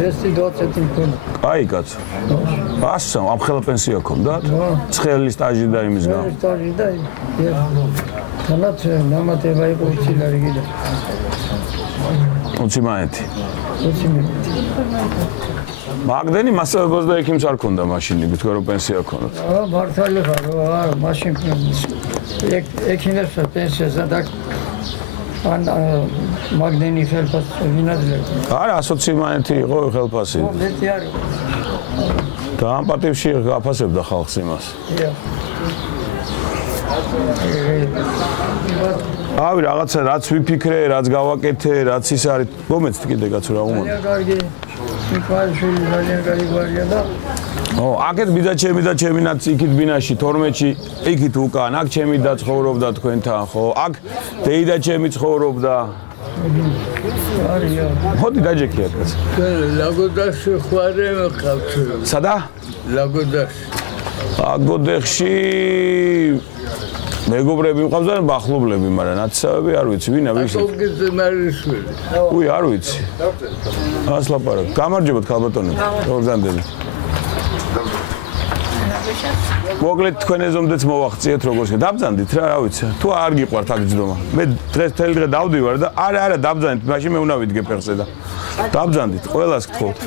დღესი 20 მქონდა. აი კაცო. ასა ამ ხელა პენსია ქონდათ? ცხელი სტაჟი და იმის გამო. სტაჟი და თანაც ნამატება იყო უცილარი კიდე. 20 მაინეთი. 20 მაინეთი. მაგდენი მასალა 22 იმს არ ქონდა მაშინ, თქვენ რომ პენსია ქონდათ. მართალი ხარ, არა, მაშინ ექინებსა პენსიასა და ან მაგდენი ხელფასი ვინაძლევდა. არა, 120 მაინეთი იყო ხელფასი. მეტი არ იყო. და ამ პატივში აფასებდა ხალხს იმას. ავი რაღაცა რაც ვიფიქრე, რაც გავაკეთე, რაც ის არის, მომეცთ კიდე კაცო რა უმოდი. კარგი. მიხაილ ძალიან კარგი გვარია და აქეთ ბიძა ჩემი და ჩემი ნაც იქით ბინაში 12-ში იქით უკან, აქ ჩემი და ცხოვრობდა თქვენთან, ხო? აქ დეიდა ჩემი ცხოვრობდა. არია. მოდი დაჯექი აქაც. ლაგოდაში ხوارე მყავთ. სადა? ლაგოდაში. ლაგოდეხში მეგობრები მყავს და მახლობლები, მაგრამ ნაცავები არ ვიცი, ვინა ვიცი. აკოგიძე მარიშვილი. უი, არ ვიცი. ას ლაპარაკ. გამარჯობათ ქალბატონები. ორგანდელი. მოკლედ თქვენ ეზომდეც მოვახციეთ როგორც დაბძანდით რა ვიცი. თუ არ გიყვართ აქ ჯდომა. მე დღეს თელი დღე დავდივარ და არა, დაბძანდით, მაშინ მე უნდა ვიდგე ფეხზე და დაბძანდით, ყველას გთხოვთ.